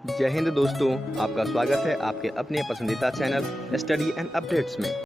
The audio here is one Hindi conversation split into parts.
जय हिंद दोस्तों, आपका स्वागत है आपके अपने पसंदीदा चैनल स्टडी एंड अपडेट्स में।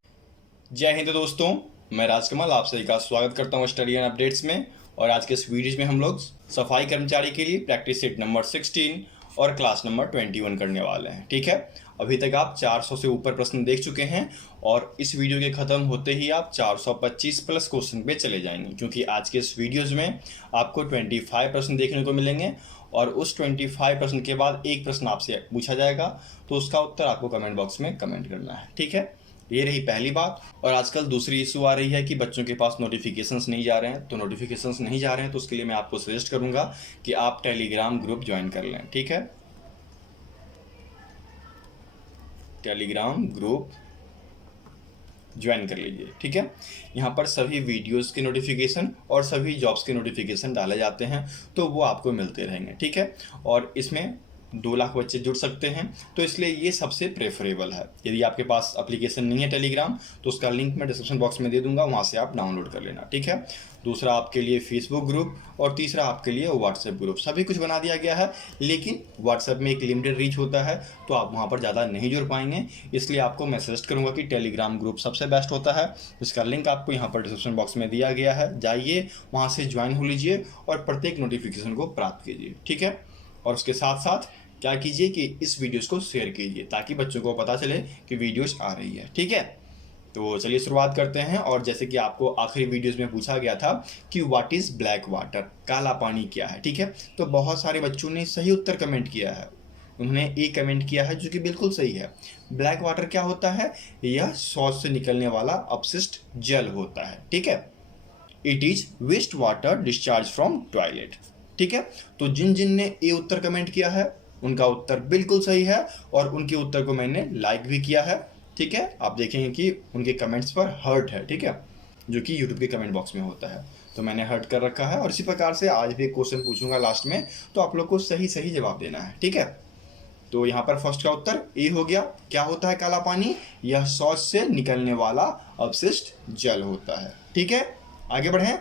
जय हिंद दोस्तों, मैं राजकमल आप सभी का स्वागत करता हूं स्टडी एंड अपडेट्स में। और आज के इस वीडियो में हम लोग सफाई कर्मचारी के लिए प्रैक्टिस सेट नंबर 16 और क्लास नंबर 21 करने वाले हैं। ठीक है, अभी तक आप 400 से ऊपर प्रश्न देख चुके हैं और इस वीडियो के ख़त्म होते ही आप 425 प्लस क्वेश्चन पे चले जाएंगे, क्योंकि आज के इस वीडियोज़ में आपको 25 प्रश्न देखने को मिलेंगे और उस 25 प्रश्न के बाद एक प्रश्न आपसे पूछा जाएगा, तो उसका उत्तर आपको कमेंट बॉक्स में कमेंट करना है। ठीक है, ये रही पहली बात। और आजकल दूसरी इशू आ रही है कि बच्चों के पास नोटिफिकेशंस नहीं जा रहे हैं, तो नोटिफिकेशंस नहीं जा रहे हैं तो उसके लिए मैं आपको सजेस्ट करूंगा कि आप टेलीग्राम ग्रुप ज्वाइन कर लें। ठीक है, टेलीग्राम ग्रुप ज्वाइन कर लीजिए। ठीक है, यहाँ पर सभी वीडियोस के नोटिफिकेशन और सभी जॉब्स के नोटिफिकेशन डाले जाते हैं, तो वो आपको मिलते रहेंगे। ठीक है, और इसमें 2 लाख बच्चे जुड़ सकते हैं, तो इसलिए ये सबसे प्रेफरेबल है। यदि आपके पास एप्लीकेशन नहीं है टेलीग्राम, तो उसका लिंक मैं डिस्क्रिप्शन बॉक्स में दे दूंगा, वहाँ से आप डाउनलोड कर लेना। ठीक है, दूसरा आपके लिए फेसबुक ग्रुप और तीसरा आपके लिए व्हाट्सएप ग्रुप, सभी कुछ बना दिया गया है। लेकिन व्हाट्सएप में एक लिमिटेड रीच होता है, तो आप वहाँ पर ज़्यादा नहीं जुड़ पाएंगे, इसलिए आपको मैं सजेस्ट करूँगा कि टेलीग्राम ग्रुप सबसे बेस्ट होता है। इसका लिंक आपको यहाँ पर डिस्क्रिप्शन बॉक्स में दिया गया है, जाइए वहाँ से ज्वाइन हो लीजिए और प्रत्येक नोटिफिकेशन को प्राप्त कीजिए। ठीक है, और उसके साथ साथ क्या कीजिए कि इस वीडियोस को शेयर कीजिए ताकि बच्चों को पता चले कि वीडियोस आ रही है। ठीक है, तो चलिए शुरुआत करते हैं। और जैसे कि आपको आखिरी वीडियोस में पूछा गया था कि व्हाट इज़ ब्लैक वाटर, काला पानी क्या है। ठीक है, तो बहुत सारे बच्चों ने सही उत्तर कमेंट किया है, उन्होंने ए कमेंट किया है जो कि बिल्कुल सही है। ब्लैक वाटर क्या होता है? यह शौच से निकलने वाला अपशिष्ट जल होता है। ठीक है, it is waste water discharge from toilet. ठीक है, तो जिन जिन ने ए उत्तर कमेंट किया है उनका उत्तर बिल्कुल सही है और उनके उत्तर को मैंने लाइक भी किया है। ठीक है, आप देखेंगे कि उनके कमेंट्स पर हर्ट है। ठीक है, जो कि यूट्यूब के कमेंट बॉक्स में होता है, तो मैंने हर्ट कर रखा है। और इसी प्रकार से आज भी क्वेश्चन पूछूंगा लास्ट में, तो आप लोग को सही सही जवाब देना है। ठीक है, तो यहाँ पर फर्स्ट का उत्तर ए हो गया। क्या होता है काला पानी? यह शौच से निकलने वाला अपशिष्ट जल होता है। ठीक है, आगे बढ़ें।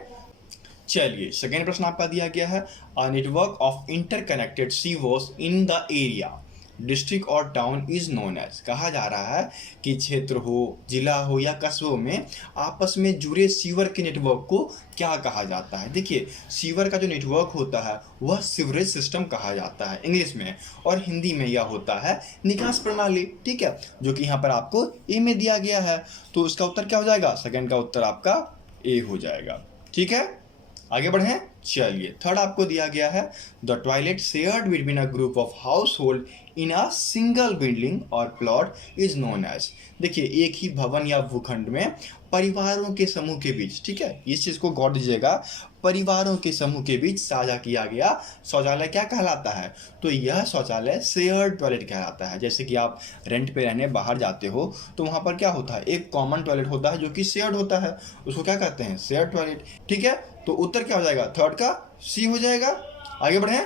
चलिए, सेकेंड प्रश्न आपका दिया गया है, a network of interconnected sewers in the area district और टाउन इज नोन एज। कहा जा रहा है कि क्षेत्र हो, जिला हो या कस्बों में आपस में जुड़े सीवर के नेटवर्क को क्या कहा जाता है? देखिए, सीवर का जो नेटवर्क होता है वह सीवरेज सिस्टम कहा जाता है इंग्लिश में, और हिंदी में यह होता है निकास प्रणाली। ठीक है, जो कि यहाँ पर आपको ए में दिया गया है, तो उसका उत्तर क्या हो जाएगा? सेकेंड का उत्तर आपका ए हो जाएगा। ठीक है, आगे बढ़ें। चलिए, थर्ड आपको दिया गया है, the toilet shared between a group of household in a single building और प्लॉट इज नोन एज। देखिए, एक ही भवन या भूखंड में परिवारों के समूह के बीच, ठीक है, इस चीज को गौर दीजिएगा, परिवारों के समूह के बीच साझा किया गया शौचालय क्या कहलाता है? तो यह शौचालय शेयर्ड टॉयलेट कहलाता है। जैसे कि आप रेंट पे रहने बाहर जाते हो, तो वहां पर क्या होता है, एक कॉमन टॉयलेट होता है जो कि शेयर्ड होता है, उसको क्या कहते हैं? Shared toilet. ठीक है, तो उत्तर क्या हो जाएगा? थर्ड का सी हो जाएगा। आगे बढ़े।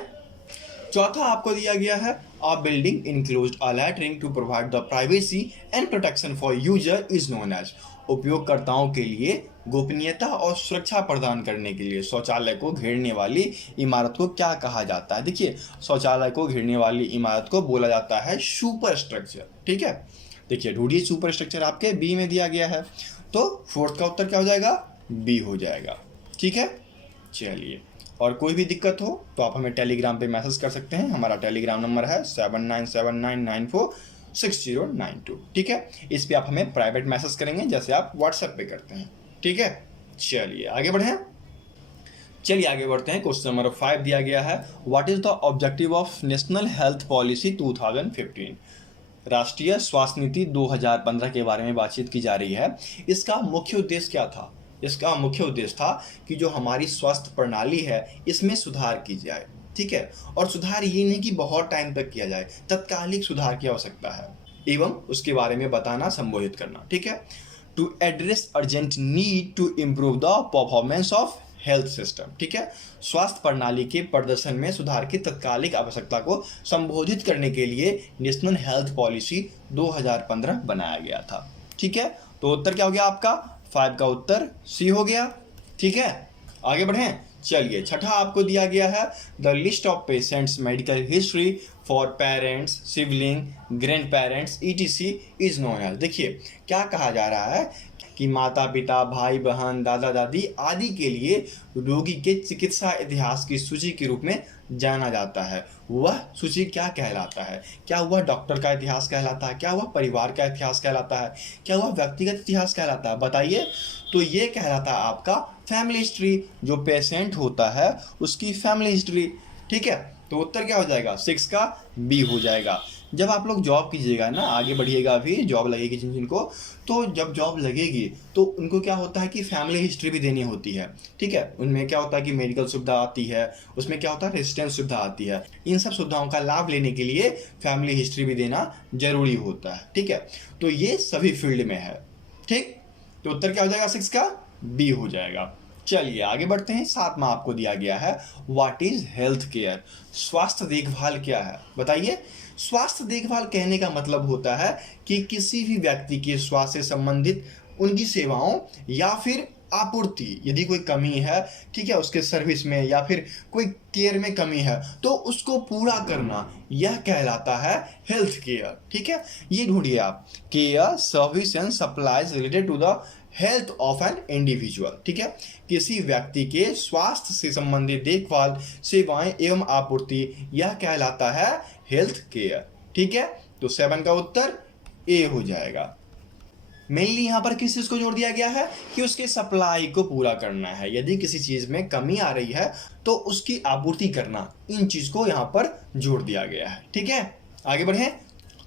चौथा आपको दिया गया है, a building enclosed a latrine to provide the privacy and protection for user is known as. उपयोगकर्ताओं के लिए गोपनीयता और सुरक्षा प्रदान करने के लिए शौचालय को घेरने वाली इमारत को क्या कहा जाता है? देखिए, शौचालय को घेरने वाली इमारत को बोला जाता है सुपर स्ट्रक्चर। ठीक है, देखिए ढूंढिए सुपर स्ट्रक्चर, आपके बी में दिया गया है, तो फोर्थ का उत्तर क्या हो जाएगा? बी हो जाएगा। ठीक है, चलिए, और कोई भी दिक्कत हो तो आप हमें टेलीग्राम पे मैसेज कर सकते हैं। हमारा टेलीग्राम नंबर है 7979946092। ठीक है, इस पे आप हमें प्राइवेट मैसेज करेंगे जैसे आप व्हाट्सएप पे करते हैं। ठीक है, चलिए आगे बढ़ें। चलिए आगे बढ़ते हैं। क्वेश्चन नंबर 5 दिया गया है, what is the objective of national health policy 2015। राष्ट्रीय स्वास्थ्य नीति 2015 के बारे में बातचीत की जा रही है। इसका मुख्य उद्देश्य क्या था? इसका मुख्य उद्देश्य था कि जो हमारी स्वास्थ्य प्रणाली है इसमें सुधार की जाए। ठीक है, और सुधार ये नहीं कि बहुत टाइम तक किया जाए, तत्कालिक सुधार की आवश्यकता है एवं उसके बारे में बताना, संबोधित करना। ठीक है, to address urgent need to improve the performance of health system. ठीक है, स्वास्थ्य प्रणाली के प्रदर्शन में सुधार की तत्कालिक आवश्यकता को संबोधित करने के लिए नेशनल हेल्थ पॉलिसी 2015 बनाया गया था। ठीक है, तो उत्तर क्या हो गया आपका? 5 का उत्तर सी हो गया। ठीक है, आगे बढ़ें। चलिए छठा आपको दिया गया है the list of patients medical history for parents sibling grand parents ETC is known as. देखिए क्या कहा जा रहा है कि माता पिता भाई बहन दादा दादी आदि के लिए रोगी के चिकित्सा इतिहास की सूची के रूप में जाना जाता है। वह सूची क्या कहलाता है? क्या वह डॉक्टर का इतिहास कहलाता है? क्या वह परिवार का इतिहास कहलाता है? क्या वह व्यक्तिगत इतिहास कहलाता है? बताइए। तो ये कहलाता है आपका फैमिली हिस्ट्री। जो पेशेंट होता है उसकी फैमिली हिस्ट्री। ठीक है, तो उत्तर क्या हो जाएगा? 6 का बी हो जाएगा। जब आप लोग जॉब कीजिएगा ना, आगे बढ़िएगा, अभी जॉब लगेगी जिनको, तो जब जॉब लगेगी तो उनको क्या होता है कि फैमिली हिस्ट्री भी देनी होती है। ठीक है, उनमें क्या होता है कि मेडिकल सुविधा आती है, उसमें क्या होता है रेजिडेंस सुविधा आती है। इन सब सुविधाओं का लाभ लेने के लिए फैमिली हिस्ट्री भी देना जरूरी होता है। ठीक है, तो ये सभी फील्ड में है। ठीक, तो उत्तर क्या हो जाएगा? 6 का बी हो जाएगा। चलिए आगे बढ़ते हैं। 7वां आपको दिया गया है व्हाट इज हेल्थ केयर। स्वास्थ्य देखभाल क्या है? बताइए। स्वास्थ्य देखभाल कहने का मतलब होता है कि किसी भी व्यक्ति के स्वास्थ्य से संबंधित उनकी सेवाओं या फिर आपूर्ति, यदि कोई कमी है, ठीक है, उसके सर्विस में या फिर कोई केयर में कमी है तो उसको पूरा करना, यह कहलाता है हेल्थ केयर। ठीक है, ये ढूंढिए आप, care service and supplies related to the health of an individual. ठीक है, किसी व्यक्ति के स्वास्थ्य से संबंधित देखभाल सेवाएं एवं आपूर्ति, यह कहलाता है हेल्थ केयर। ठीक है, तो 7 का उत्तर ए हो जाएगा। मेनली यहाँ पर किस चीज़ को जोड़ दिया गया है कि उसके सप्लाई को पूरा करना है। यदि किसी चीज़ में कमी आ रही है तो उसकी आपूर्ति करना, इन चीज़ को यहाँ पर जोड़ दिया गया है। ठीक है, आगे बढ़ें।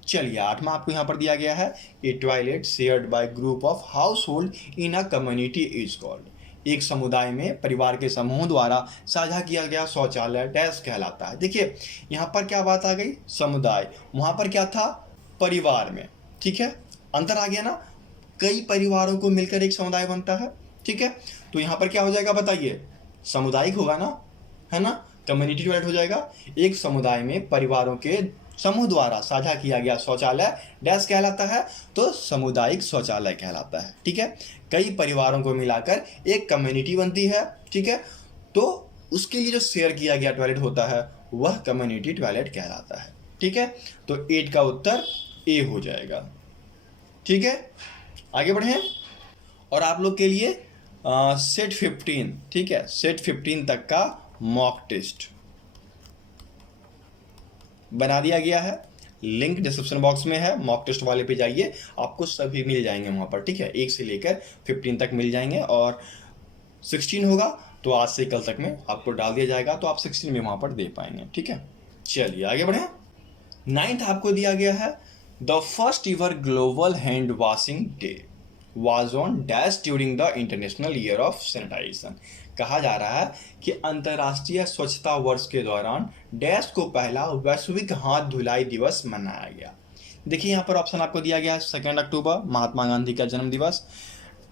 चलिए 8वां आपको यहाँ पर दिया गया है a toilet shared by group of household in a community is called. एक समुदाय में परिवार के समूह द्वारा साझा किया गया शौचालय डैश कहलाता है। देखिए यहाँ पर क्या बात आ गई? समुदाय। वहाँ पर क्या था? परिवार में। ठीक है, अंतर आ गया ना, कई परिवारों को मिलकर एक समुदाय बनता है। ठीक है, तो यहाँ पर क्या हो जाएगा बताइए? सामुदायिक होगा ना, है ना, कम्युनिटी टॉयलेट हो जाएगा। एक समुदाय में परिवारों के समूह द्वारा साझा किया गया शौचालय डैश कहलाता है, तो सामुदायिक शौचालय कहलाता है। ठीक है, कई परिवारों को मिलाकर एक कम्युनिटी बनती है। ठीक है, तो उसके लिए जो शेयर किया गया टॉयलेट होता है वह कम्युनिटी टॉयलेट कहलाता है। ठीक है, तो 8 का उत्तर ए हो जाएगा। ठीक है, आगे बढ़ें। और आप लोग के लिए सेट 15, ठीक है, सेट 15 तक का मॉक टेस्ट बना दिया गया है। लिंक डिस्क्रिप्शन बॉक्स में है, मॉक टेस्ट वाले पे जाइए, आपको सभी मिल जाएंगे वहाँ पर। ठीक है, 1 से लेकर 15 तक मिल जाएंगे, और 16 होगा तो आज से कल तक में आपको डाल दिया जाएगा, तो आप 16 में वहाँ पर दे पाएंगे। ठीक है, चलिए आगे बढ़ें। 9th आपको दिया गया है the first ever global hand washing day was on dash during the international year of sanitization. कहा जा रहा है कि अंतर्राष्ट्रीय स्वच्छता वर्ष के दौरान डैश को पहला वैश्विक हाथ धुलाई दिवस मनाया गया। देखिए यहाँ पर ऑप्शन आपको दिया गया है 2 अक्टूबर, महात्मा गांधी का जन्म दिवस।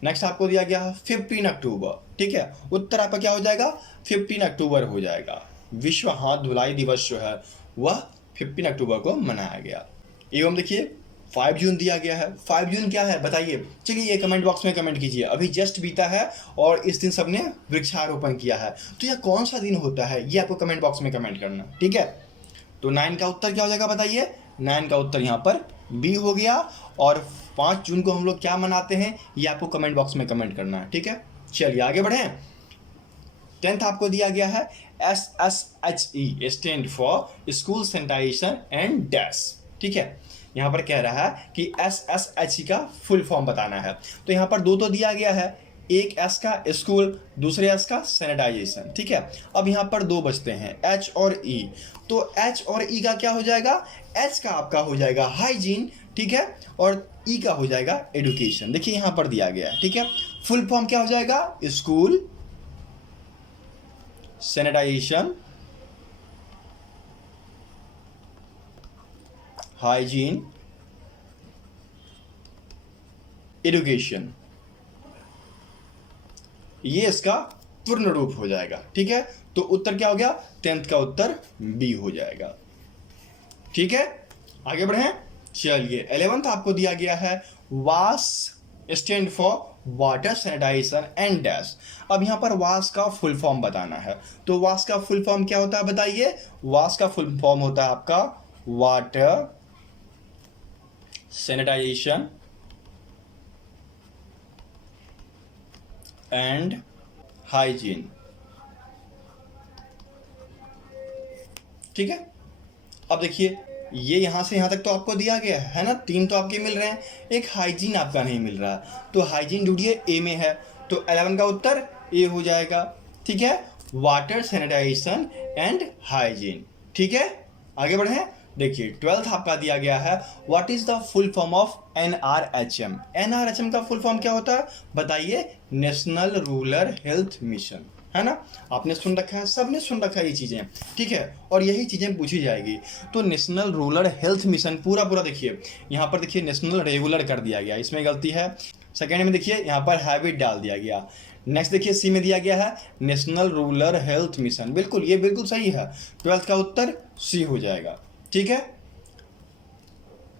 नेक्स्ट आपको दिया गया है 15 अक्टूबर। ठीक है, उत्तर आपका क्या हो जाएगा? 15 अक्टूबर हो जाएगा। विश्व हाथ धुलाई दिवस जो है वह 15 अक्टूबर को मनाया गया। एवं देखिए 5 जून दिया गया है। 5 जून क्या है बताइए? चलिए ये कमेंट बॉक्स में कमेंट कीजिए। अभी जस्ट बीता है और इस दिन सबने वृक्षारोपण किया है, तो यह कौन सा दिन होता है ये आपको कमेंट बॉक्स में कमेंट करना। ठीक है, तो 9 का उत्तर क्या हो जाएगा बताइए? 9 का उत्तर यहाँ पर बी हो गया। और 5 जून को हम लोग क्या मनाते हैं ये आपको कमेंट बॉक्स में कमेंट करना है। ठीक है, चलिए आगे बढ़ें। 10th आपको दिया गया है SSHE stand for school sanitisation and dash. ठीक है, यहाँ पर कह रहा है कि SSHE का फुल फॉर्म बताना है। तो यहाँ पर 2 तो दिया गया है, एक S का स्कूल, दूसरे S का सैनिटाइजेशन। ठीक है, अब यहाँ पर 2 बचते हैं H और E। तो H और E का क्या हो जाएगा? H का आपका हो जाएगा हाइजीन, ठीक है, और E का हो जाएगा एजुकेशन। देखिए यहाँ पर दिया गया है। ठीक है, फुल फॉर्म क्या हो जाएगा? स्कूल, सैनिटाइजेशन, हाइजीन, एजुकेशन, ये इसका पूर्ण रूप हो जाएगा। ठीक है, तो उत्तर क्या हो गया? 10th का उत्तर बी हो जाएगा। ठीक है, आगे बढ़ें। चलिए 11th आपको दिया गया है वास stand for water sanitisation and dash. अब यहाँ पर वास का फुल फॉर्म बताना है, तो वास का फुल फॉर्म क्या होता है बताइए। वास का फुल फॉर्म होता है आपका वाटर सैनिटाइजेशन एंड हाइजीन। ठीक है, अब देखिए ये यहां से यहां तक तो आपको दिया गया है ना, 3 तो आपके मिल रहे हैं, एक हाइजीन आपका नहीं मिल रहा, तो हाइजीन ढूंढिए, ए में है, तो 11 का उत्तर ए हो जाएगा। ठीक है, वाटर सैनिटाइजेशन एंड हाइजीन। ठीक है, आगे बढ़े। देखिए 12th आपका दिया गया है, what is the full form of NRHM। NRHM का फुल फॉर्म क्या होता है बताइए, नेशनल रूरल हेल्थ मिशन, है ना। आपने सुन रखा है, सबने सुन रखा है ये चीज़ें। ठीक है, और यही चीज़ें पूछी जाएगी। तो नेशनल रूरल हेल्थ मिशन पूरा पूरा देखिए, यहाँ पर देखिए नेशनल रेगुलर कर दिया गया, इसमें गलती है। सेकेंड में देखिए यहाँ पर हैबिट डाल दिया गया। नेक्स्ट देखिए सी में दिया गया है नेशनल रूरल हेल्थ मिशन, बिल्कुल ये बिल्कुल सही है, 12th का उत्तर सी हो जाएगा। ठीक है,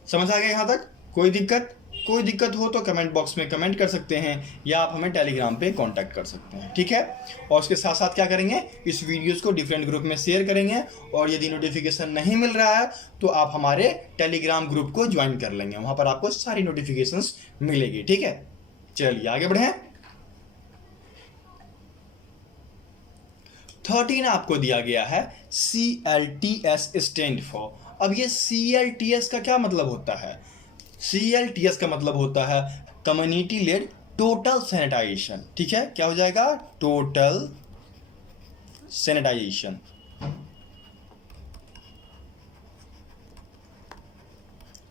समझ आ गया यहाँ तक। कोई दिक्कत हो तो कमेंट बॉक्स में कमेंट कर सकते हैं, या आप हमें टेलीग्राम पे कांटेक्ट कर सकते हैं। ठीक है, और उसके साथ साथ क्या करेंगे, इस वीडियोस को डिफरेंट ग्रुप में शेयर करेंगे, और यदि नोटिफिकेशन नहीं मिल रहा है तो आप हमारे टेलीग्राम ग्रुप को ज्वाइन कर लेंगे, वहां पर आपको सारी नोटिफिकेशंस मिलेगी। ठीक है, चलिए आगे बढ़े। 13 आपको दिया गया है CLTS स्टैंड फॉर। अब ये CLTS का क्या मतलब होता है, CLTS का मतलब होता है कम्युनिटी लेड टोटल सैनिटाइजेशन। ठीक है, क्या हो जाएगा, टोटल सैनिटाइजेशन।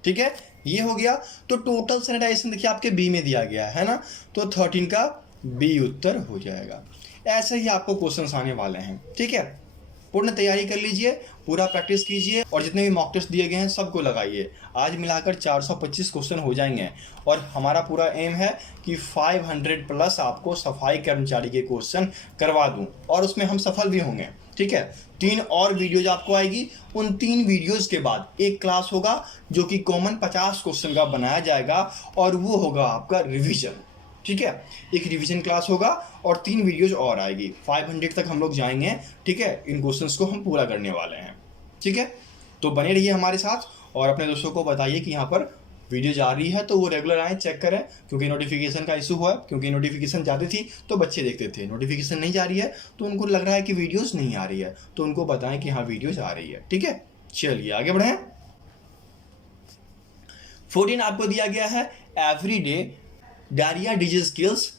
ठीक है, ये हो गया। तो टोटल सैनिटाइजेशन देखिए आपके बी में दिया गया है ना, तो 13 का बी उत्तर हो जाएगा। ऐसे ही आपको क्वेश्चंस आने वाले हैं। ठीक है, पूर्ण तैयारी कर लीजिए, पूरा प्रैक्टिस कीजिए, और जितने भी मॉक टेस्ट दिए गए हैं सबको लगाइए। आज मिलाकर 425 क्वेश्चन हो जाएंगे, और हमारा पूरा एम है कि 500 प्लस आपको सफाई कर्मचारी के क्वेश्चन करवा दूं, और उसमें हम सफल भी होंगे। ठीक है, 3 और वीडियोज आपको आएगी, उन 3 वीडियोज के बाद एक क्लास होगा जो कि कॉमन 50 क्वेश्चन का बनाया जाएगा, और वो होगा आपका रिविजन। ठीक है, एक रिवीजन क्लास होगा, और 3 वीडियोज और आएगी, 500 तक हम लोग जाएंगे। ठीक है, इन क्वेश्चंस को हम पूरा करने वाले हैं। ठीक है, तो बने रहिए हमारे साथ, और अपने दोस्तों को बताइए कि यहाँ पर वीडियो जा रही है तो वो रेगुलर आए, चेक करें, क्योंकि नोटिफिकेशन का इशू हुआ है। क्योंकि नोटिफिकेशन जाती थी तो बच्चे देखते थे, नोटिफिकेशन नहीं जा रही है तो उनको लग रहा है कि वीडियोज़ नहीं आ रही है, तो उनको बताएं कि हाँ वीडियोज़ आ रही है। ठीक है, चलिए आगे बढ़ें। 14 आपको दिया गया है, every day diarrhoea disease kills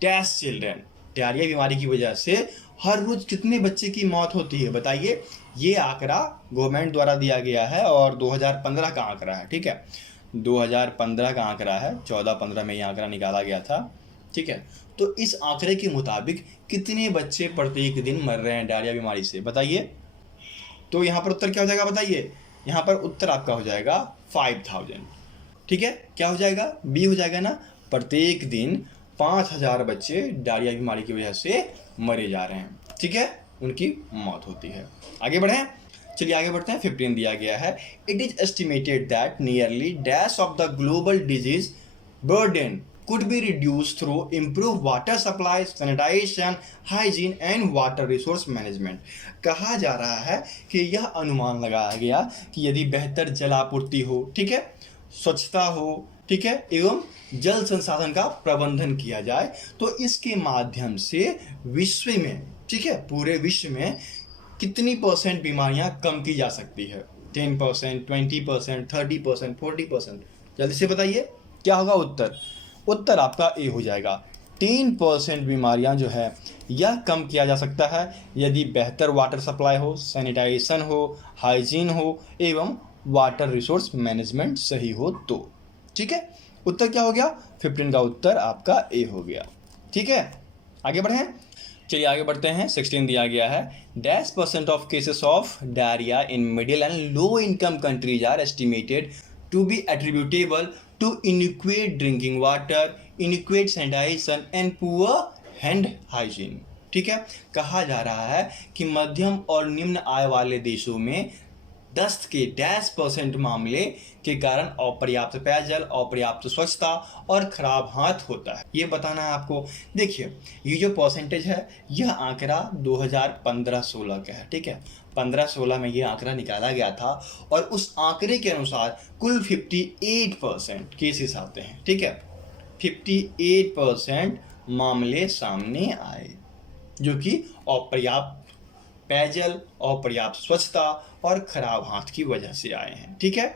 dash children. Diarrhoea बीमारी की वजह से हर रोज कितने बच्चे की मौत होती है बताइए। ये आंकड़ा गवर्नमेंट द्वारा दिया गया है, और 2015 का आंकड़ा है। ठीक है, 2015 का आंकड़ा है, 14-15 में ये आंकड़ा निकाला गया था। ठीक है, तो इस आंकड़े के मुताबिक कितने बच्चे प्रत्येक दिन मर रहे हैं डायरिया बीमारी से बताइए। तो यहाँ पर उत्तर क्या हो जाएगा बताइए, यहाँ पर उत्तर आपका हो जाएगा 5000। ठीक है, क्या हो जाएगा, बी हो जाएगा ना, प्रत्येक दिन 5000 बच्चे डायरिया बीमारी की वजह से मरे जा रहे हैं। ठीक है, उनकी मौत होती है। आगे बढ़ें, चलिए आगे बढ़ते हैं। 15 दिया गया है, it is estimated that nearly dash of the global disease burden could be reduced through improved water supply, sanitation, hygiene and water resource management। कहा जा रहा है कि यह अनुमान लगाया गया कि यदि बेहतर जल आपूर्ति हो, ठीक है, स्वच्छता हो, ठीक है, एवं जल संसाधन का प्रबंधन किया जाए, तो इसके माध्यम से विश्व में, ठीक है, पूरे विश्व में कितनी % बीमारियां कम की जा सकती है। 10%, 20%, 30%, 40%। जल्दी से बताइए क्या होगा उत्तर। उत्तर आपका ए हो जाएगा। 10% बीमारियां जो है यह कम किया जा सकता है यदि बेहतर वाटर सप्लाई हो, सैनिटाइजेशन हो, हाइजीन हो एवं वाटर रिसोर्स मैनेजमेंट सही हो तो। ठीक है, उत्तर क्या हो गया, 15 का उत्तर आपका ए हो गया। ठीक है, आगे बढ़ें, चलिए आगे बढ़ते हैं। 16 दिया गया है, dash % of cases of diarrhoea in middle and low income countries are estimated to be attributable to inadequate drinking water, inadequate sanitation and poor hand hygiene। ठीक है, कहा जा रहा है कि मध्यम और निम्न आय वाले देशों में दस्त के %, मामले के कारण अपर्याप्त पेयजल, अपर्याप्त स्वच्छता और खराब हाथ होता है, ये बताना है आपको। देखिए ये जो परसेंटेज है यह आंकड़ा 2015-16 का है, ठीक है। 15-16 में ये आंकड़ा निकाला गया था और उस आंकड़े के अनुसार कुल 58% केसेस आते हैं, ठीक है। 58% मामले सामने आए जो कि अपर्याप्त पेयजल, अपर्याप्त स्वच्छता और खराब हाथ की वजह से आए हैं, ठीक है।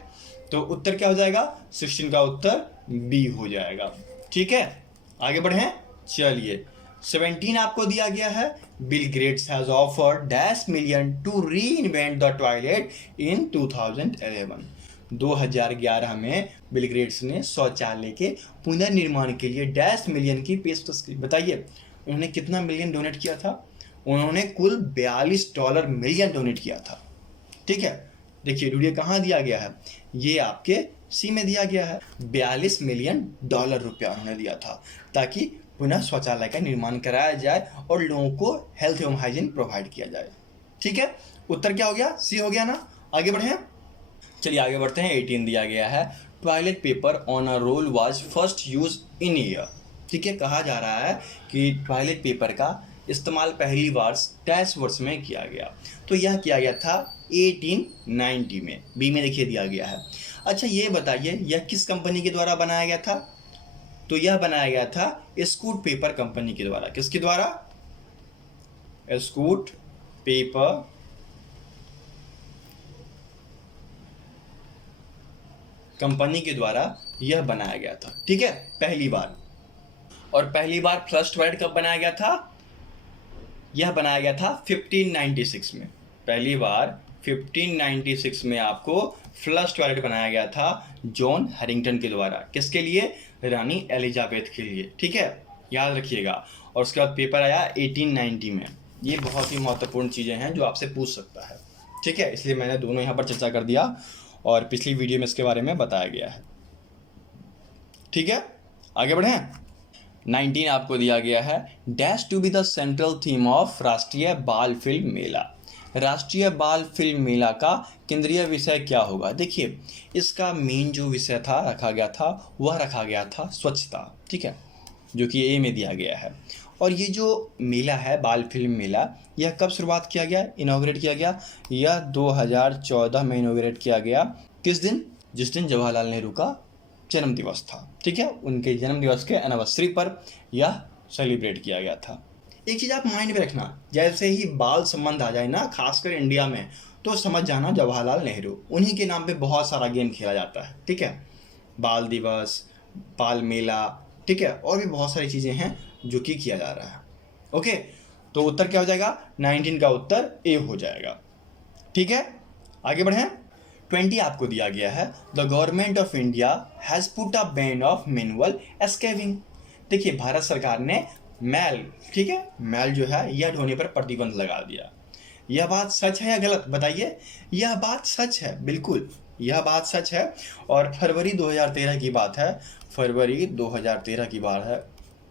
तो उत्तर क्या हो जाएगा? 16 का उत्तर बी हो जाएगा, ठीक है। आगे बढ़ें, चलिए 17 आपको दिया गया है। Bill Gates has offered $1 to reinvent the toilet in 2011। 2011 में बिल गेट्स ने शौचालय के पुनर्निर्माण के लिए $1 की पेशकश की। बताइए उन्होंने कितना मिलियन डोनेट किया था? उन्होंने कुल $42 मिलियन डोनेट किया था, ठीक है। देखिए वीडियो कहाँ दिया गया है, ये आपके सी में दिया गया है। $42 मिलियन रुपया उन्होंने दिया था ताकि पुनः शौचालय का निर्माण कराया जाए और लोगों को हेल्थ एवं हाइजीन प्रोवाइड किया जाए, ठीक है। उत्तर क्या हो गया? सी हो गया ना। आगे बढ़े, चलिए आगे बढ़ते हैं। 18 दिया गया है। Toilet paper on a roll was first use in year, ठीक है। कहा जा रहा है कि टॉयलेट पेपर का इस्तेमाल पहली बार डैश वर्ष में किया गया, तो यह किया गया था 1890 में। बी में देखिए दिया गया है। अच्छा ये बताइए यह किस कंपनी के द्वारा बनाया गया था? तो यह बनाया गया था स्कूट पेपर कंपनी के द्वारा। किसके द्वारा? स्कूट पेपर कंपनी के द्वारा यह बनाया गया था, ठीक है, पहली बार। और पहली बार फ्लश टॉयलेट कब बनाया गया था? यह बनाया गया था 1596 में। पहली बार 1596 में आपको फ्लश टॉयलेट बनाया गया था जॉन हैरिंगटन के द्वारा। किसके लिए? रानी एलिजाबेथ के लिए, ठीक है, याद रखिएगा। और उसके बाद पेपर आया 1890 में। ये बहुत ही महत्वपूर्ण चीज़ें हैं जो आपसे पूछ सकता है, ठीक है, इसलिए मैंने दोनों यहाँ पर चर्चा कर दिया और पिछली वीडियो में इसके बारे में बताया गया है, ठीक है। आगे बढ़ें। 19 आपको दिया गया है। Dash to be the central theme of राष्ट्रीय बाल फिल्म मेला। राष्ट्रीय बाल फिल्म मेला का केंद्रीय विषय क्या होगा? देखिए इसका मेन जो विषय था रखा गया था वह रखा गया था स्वच्छता, ठीक है, जो कि ए में दिया गया है। और ये जो मेला है बाल फिल्म मेला, यह कब शुरुआत किया गया, इनॉग्रेट किया गया? यह 2014 में इनॉग्रेट किया गया। किस दिन? जिस दिन जवाहरलाल नेहरू का जन्म दिवस था, ठीक है, उनके जन्म दिवस के एनिवर्सरी पर यह सेलिब्रेट किया गया था। एक चीज़ आप माइंड में रखना, जैसे ही बाल संबंध आ जाए ना, खासकर इंडिया में, तो समझ जाना जवाहरलाल नेहरू, उन्हीं के नाम पे बहुत सारा गेम खेला जाता है, ठीक है। बाल दिवस, बाल मेला, ठीक है, और भी बहुत सारी चीज़ें हैं जो कि किया जा रहा है, ओके। तो उत्तर क्या हो जाएगा? 19 का उत्तर ए हो जाएगा, ठीक है। आगे बढ़ें। 20 आपको दिया गया है। The government of India has put a ban of manual scavenging. देखिए भारत सरकार ने मैल, ठीक है, मैल जो है यह ढोने पर प्रतिबंध लगा दिया। यह बात सच है या गलत? बताइए। यह बात सच है, बिल्कुल यह बात सच है। और फरवरी 2013 की बात है, फरवरी 2013 की बात है,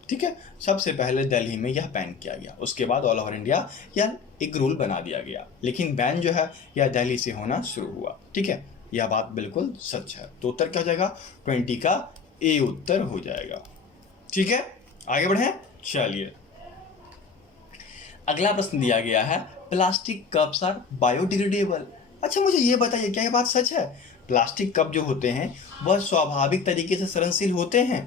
ठीक है। सबसे पहले दिल्ली में यह बैन किया गया, उसके बाद ऑल ओवर इंडिया यह एक रूल बना दिया गया, लेकिन बैन जो है यह दिल्ली से होना शुरू हुआ, ठीक है। यह बात बिल्कुल सच है। तो उत्तर क्या हो जाएगा? 20 का ए उत्तर हो जाएगा, ठीक है। आगे बढ़ें, चलिए अगला प्रश्न दिया गया है। Plastic cups are biodegradable. अच्छा मुझे ये बताइए क्या यह बात सच है? प्लास्टिक कप जो होते हैं वह स्वाभाविक तरीके से सड़नशील होते हैं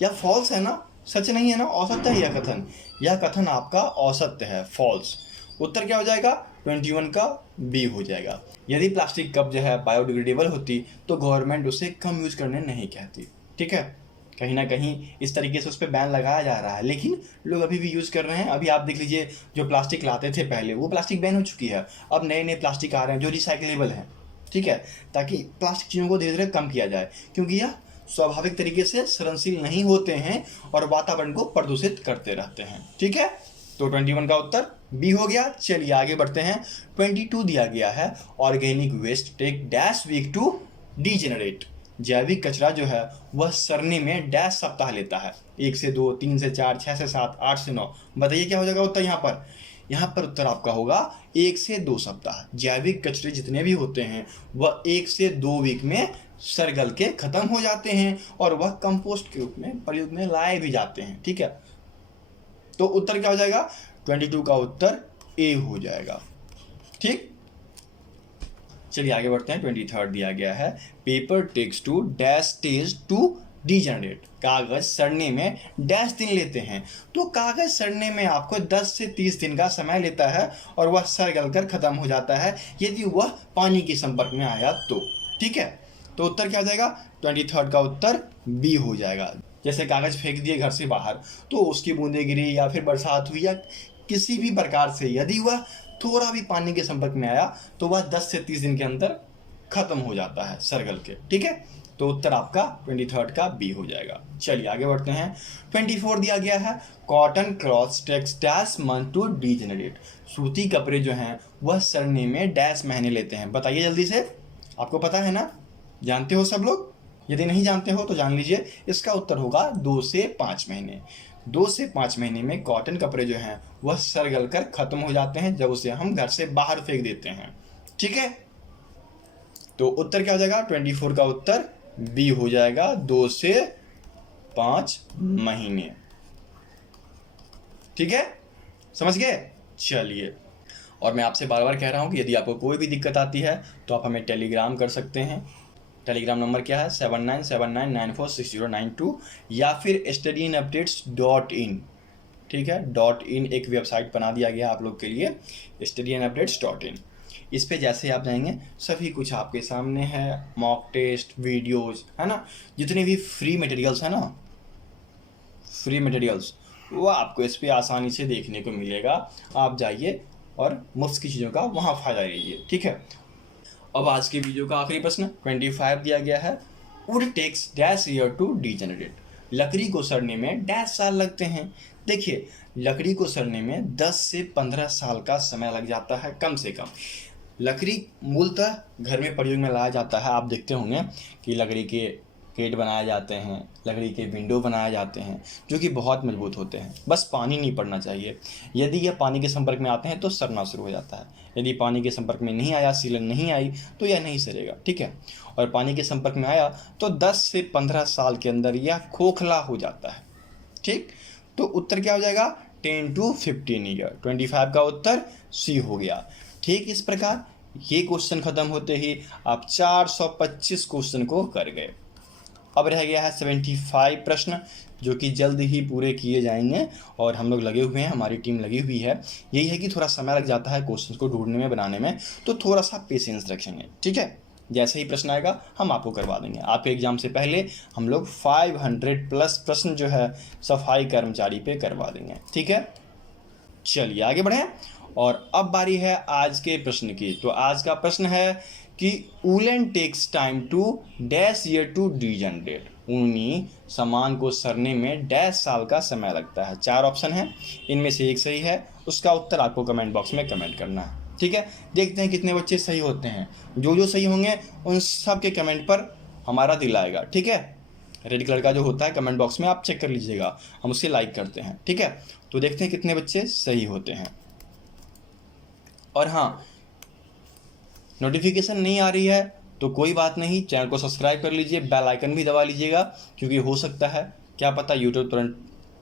या फॉल्स है ना? सच नहीं है ना, औसत्य है यह कथन। यह कथन आपका औसत्य है, फॉल्स। उत्तर क्या हो जाएगा? 21 का बी हो जाएगा। यदि प्लास्टिक कप जो है बायोडिग्रेडेबल होती तो गवर्नमेंट उसे कम यूज करने नहीं कहती, ठीक है। कहीं ना कहीं इस तरीके से उस पर बैन लगाया जा रहा है, लेकिन लोग अभी भी यूज़ कर रहे हैं। अभी आप देख लीजिए जो प्लास्टिक लाते थे पहले, वो प्लास्टिक बैन हो चुकी है। अब नए नए प्लास्टिक आ रहे हैं जो रिसाइकलेबल हैं, ठीक है, ताकि प्लास्टिक चीज़ों को धीरे धीरे कम किया जाए, क्योंकि यह स्वाभाविक तरीके से सड़नशील नहीं होते हैं और वातावरण को प्रदूषित करते रहते हैं, ठीक है। तो 21 का उत्तर बी हो गया। चलिए आगे बढ़ते हैं। 22 दिया गया है। Organic waste take dash week to degenerate. जैविक कचरा जो है वह सड़ने में डैश सप्ताह लेता है, 1 से 2, 3 से 4, 6 से 7, 8 से 9। बताइए क्या हो जाएगा उत्तर यहाँ पर? यहाँ पर उत्तर आपका होगा 1 से 2 सप्ताह। जैविक कचरे जितने भी होते हैं वह 1 से 2 वीक में सड़गल के खत्म हो जाते हैं और वह कंपोस्ट के रूप में प्रयोग में लाए भी जाते हैं। ठीक है, तो उत्तर क्या हो जाएगा? 22 का उत्तर ए हो जाएगा। ठीक, चलिए आगे बढ़ते हैं। 23rd दिया गया है, paper takes to dash stage to degenerate. कागज सड़ने में डैश दिन लेते हैं। तो कागज सड़ने में आपको 10 से 30 दिन का समय लेता है और वह सड़ गल कर खत्म हो जाता है यदि वह पानी के संपर्क में आया तो। ठीक है, तो उत्तर क्या हो जाएगा? 23rd का उत्तर बी हो जाएगा। जैसे कागज फेंक दिए घर से बाहर तो उसकी बूंदें गिरी या फिर बरसात हुई या किसी भी प्रकार से यदि वह थोड़ा भी पानी के संपर्क में आया तो वह 10 से 30 दिन के अंदर खत्म हो जाता है सड़गल के। ठीक है, तो उत्तर आपका 23rd का बी हो जाएगा। चलिए आगे बढ़ते हैं। 24 दिया गया है, cotton clothes takes dash month to degenerate. सूती कपड़े जो हैं वह सड़ने में डैश महीने लेते हैं। बताइए जल्दी से, आपको पता है ना? जानते हो सब लोग? यदि नहीं जानते हो तो जान लीजिए, इसका उत्तर होगा 2 से 5 महीने। 2 से 5 महीने में कॉटन कपड़े जो हैं वह सड़गल कर खत्म हो जाते हैं जब उसे हम घर से बाहर फेंक देते हैं। ठीक है, तो उत्तर क्या हो जाएगा? 24 का उत्तर बी हो जाएगा, 2 से 5 महीने। ठीक है, समझ गए? चलिए, और मैं आपसे बार बार कह रहा हूं कि यदि आपको कोई भी दिक्कत आती है तो आप हमें टेलीग्राम कर सकते हैं। टेलीग्राम नंबर क्या है? 7979946092 या फिर studyinupdates.in। ठीक है, .in एक वेबसाइट बना दिया गया आप लोग के लिए, studyinupdates.in। इस पे जैसे आप जाएंगे सभी कुछ आपके सामने है, मॉक टेस्ट, वीडियोस, है ना, जितने भी फ्री मटेरियल्स है ना, फ्री मटेरियल्स, वो आपको इस पे आसानी से देखने को मिलेगा। आप जाइए और मुफ्त की चीज़ों का वहाँ फ़ायदा लीजिए। ठीक है, अब आज की वीडियो का आखिरी प्रश्न 25 दिया गया है, wood takes dash year to degenerate. लकड़ी को सड़ने में डैश साल लगते हैं। देखिए, लकड़ी को सड़ने में 10 से 15 साल का समय लग जाता है कम से कम। लकड़ी मूलतः घर में प्रयोग में लाया जाता है। आप देखते होंगे कि लकड़ी के गेट बनाए जाते हैं, लकड़ी के विंडो बनाए जाते हैं जो कि बहुत मजबूत होते हैं। बस पानी नहीं पड़ना चाहिए। यदि यह पानी के संपर्क में आते हैं तो सड़ना शुरू हो जाता है। यदि पानी के संपर्क में नहीं आया, सीलन नहीं आई, तो यह नहीं सड़ेगा। ठीक है, और पानी के संपर्क में आया तो 10 से 15 साल के अंदर यह खोखला हो जाता है। ठीक, तो उत्तर क्या हो जाएगा? 10 to 15 ईयर। 25 का उत्तर सी हो गया। ठीक इस प्रकार ये क्वेश्चन खत्म होते ही आप 425 क्वेश्चन को कर गए। अब रह गया है 75 प्रश्न जो कि जल्द ही पूरे किए जाएंगे और हम लोग लगे हुए हैं, हमारी टीम लगी हुई है। यही है कि थोड़ा समय लग जाता है क्वेश्चन को ढूंढने में, बनाने में, तो थोड़ा सा पेशेंस रखेंगे। ठीक है, जैसे ही प्रश्न आएगा हम आपको करवा देंगे। आपके एग्जाम से पहले हम लोग 500 प्लस प्रश्न जो है सफाई कर्मचारी पे करवा देंगे। ठीक है, चलिए आगे बढ़ें। और अब बारी है आज के प्रश्न की। तो आज का प्रश्न है कि woollen takes time to dash year to degenerate. ऊनी सामान को सड़ने में डैश साल का समय लगता है। 4 ऑप्शन है, इनमें से एक सही है। उसका उत्तर आपको कमेंट बॉक्स में कमेंट करना है। ठीक है, देखते हैं कितने बच्चे सही होते हैं। जो सही होंगे उन सब के कमेंट पर हमारा दिल आएगा। ठीक है, रेड कलर का जो होता है कमेंट बॉक्स में आप चेक कर लीजिएगा, हम उसे लाइक करते हैं। ठीक है, तो देखते हैं कितने बच्चे सही होते हैं। और हाँ, नोटिफिकेशन नहीं आ रही है तो कोई बात नहीं, चैनल को सब्सक्राइब कर लीजिए, बेल आइकन भी दबा लीजिएगा, क्योंकि हो सकता है क्या पता यूट्यूब तुरंत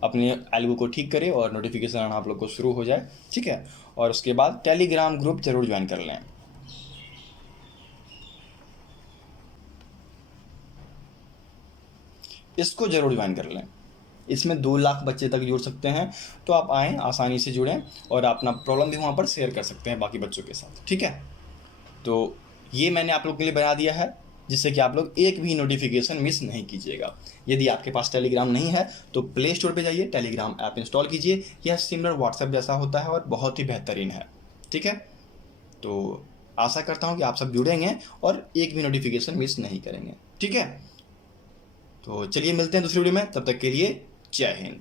अपने एल्गो को ठीक करे और नोटिफिकेशन आना आप लोग को शुरू हो जाए। ठीक है, और उसके बाद टेलीग्राम ग्रुप जरूर ज्वाइन कर लें। इसको जरूर ज्वाइन कर लें, इसमें 2 लाख बच्चे तक जुड़ सकते हैं। तो आप आएँ, आसानी से जुड़ें और अपना प्रॉब्लम भी वहाँ पर शेयर कर सकते हैं बाकी बच्चों के साथ। ठीक है, तो ये मैंने आप लोग के लिए बना दिया है जिससे कि आप लोग एक भी नोटिफिकेशन मिस नहीं कीजिएगा। यदि आपके पास टेलीग्राम नहीं है तो प्ले स्टोर पे जाइए, टेलीग्राम ऐप इंस्टॉल कीजिए। यह सिमिलर व्हाट्सएप जैसा होता है और बहुत ही बेहतरीन है। ठीक है, तो आशा करता हूँ कि आप सब जुड़ेंगे और एक भी नोटिफिकेशन मिस नहीं करेंगे। ठीक है, तो चलिए मिलते हैं दूसरी वीडियो में, तब तक के लिए जय हिंद।